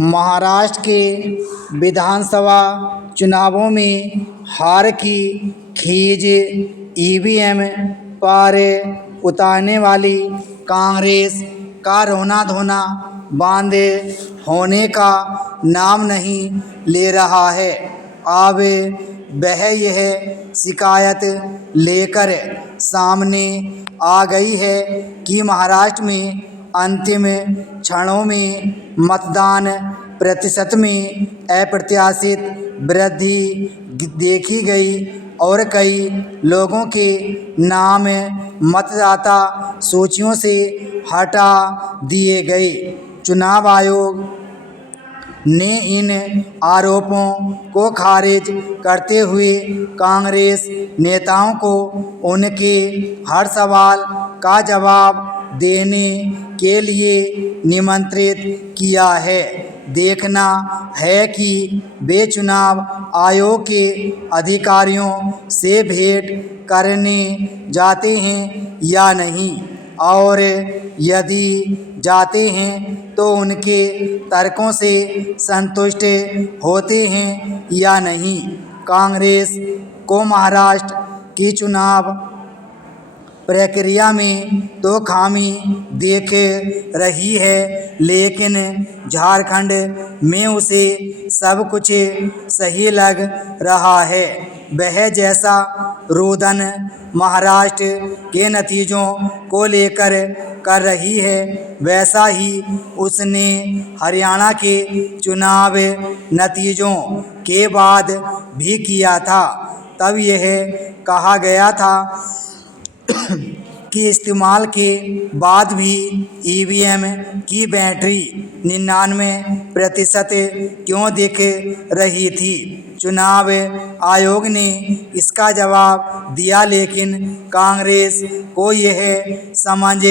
महाराष्ट्र के विधानसभा चुनावों में हार की खीज ईवीएम पर उतारने वाली कांग्रेस का रोना धोना बंद होने का नाम नहीं ले रहा है। अब वह यह शिकायत लेकर सामने आ गई है कि महाराष्ट्र में अंतिम क्षणों में मतदान प्रतिशत में अप्रत्याशित वृद्धि देखी गई और कई लोगों के नाम मतदाता सूचियों से हटा दिए गए। चुनाव आयोग ने इन आरोपों को खारिज करते हुए कांग्रेस नेताओं को उनके हर सवाल का जवाब देने के लिए निमंत्रित किया है। देखना है कि वे चुनाव आयोग के अधिकारियों से भेंट करने जाते हैं या नहीं, और यदि जाते हैं तो उनके तर्कों से संतुष्ट होते हैं या नहीं। कांग्रेस को महाराष्ट्र की चुनाव प्रक्रिया में तो खामी देख रही है, लेकिन झारखंड में उसे सब कुछ सही लग रहा है। वह जैसा रुदन महाराष्ट्र के नतीजों को लेकर कर रही है, वैसा ही उसने हरियाणा के चुनाव नतीजों के बाद भी किया था। तब यह कहा गया था कि इस्तेमाल के बाद भी ईवीएम की बैटरी 99% क्यों दिख रही थी। चुनाव आयोग ने इसका जवाब दिया, लेकिन कांग्रेस को यह समझ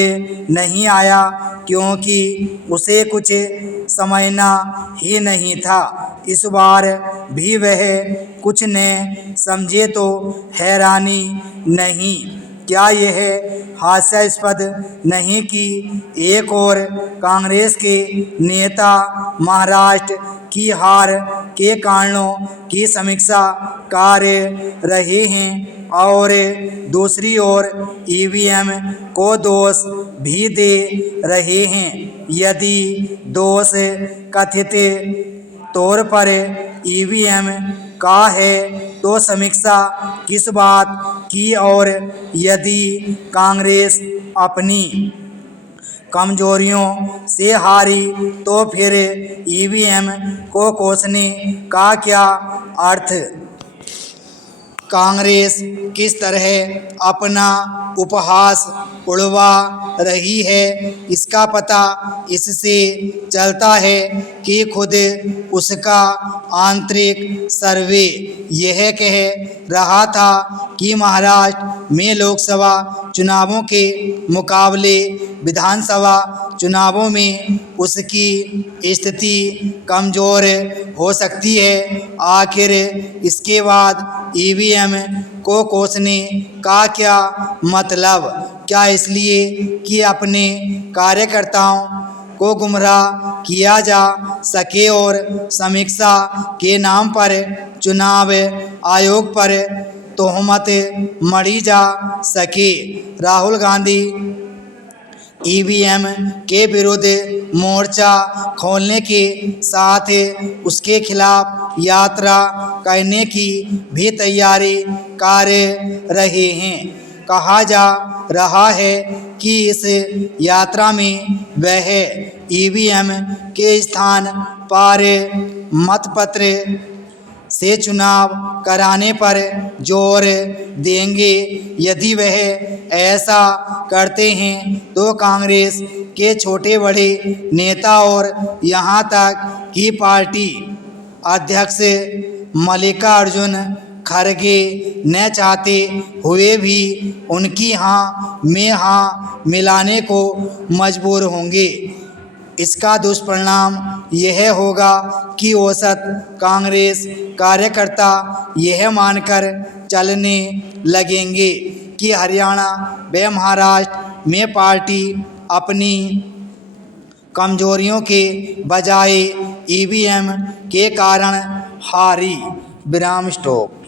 नहीं आया क्योंकि उसे कुछ समझना ही नहीं था। इस बार भी वह कुछ न समझे तो हैरानी नहीं। क्या यह हास्यास्पद नहीं कि एक और कांग्रेस के नेता महाराष्ट्र की हार के कारणों की समीक्षा कर रहे हैं और दूसरी ओर ईवीएम को दोष भी दे रहे हैं। यदि दोष कथित तौर पर ईवीएम का है तो समीक्षा किस बात की, और यदि कांग्रेस अपनी कमजोरियों से हारी तो फिर ईवीएम को कोसने का क्या अर्थ। कांग्रेस किस तरह अपना उपहास उड़वा रही है, इसका पता इससे चलता है कि खुद उसका आंतरिक सर्वे यह कह रहा था कि महाराष्ट्र में लोकसभा चुनावों के मुकाबले विधानसभा चुनावों में उसकी स्थिति कमज़ोर हो सकती है। आखिर इसके बाद ईवीएम को कोसने का क्या मतलब? क्या इसलिए कि अपने कार्यकर्ताओं को गुमराह किया जा सके और समीक्षा के नाम पर चुनाव आयोग पर तोहमत मढ़ी जा सके? राहुल गांधी ईवीएम के विरुद्ध मोर्चा खोलने के साथ उसके खिलाफ यात्रा करने की भी तैयारी कर रहे हैं। कहा जा रहा है कि इस यात्रा में वह ईवीएम के स्थान पर मतपत्र से चुनाव कराने पर जोर देंगे। यदि वह ऐसा करते हैं तो कांग्रेस के छोटे बड़े नेता और यहाँ तक कि पार्टी अध्यक्ष मल्लिकार्जुन खड़गे न चाहते हुए भी उनकी हाँ में हाँ मिलाने को मजबूर होंगे। इसका दुष्परिणाम यह होगा कि औसत कांग्रेस कार्यकर्ता यह मानकर चलने लगेंगे कि हरियाणा व महाराष्ट्र में पार्टी अपनी कमजोरियों के बजाय ईवीएम के कारण हारी। विराम स्टॉप।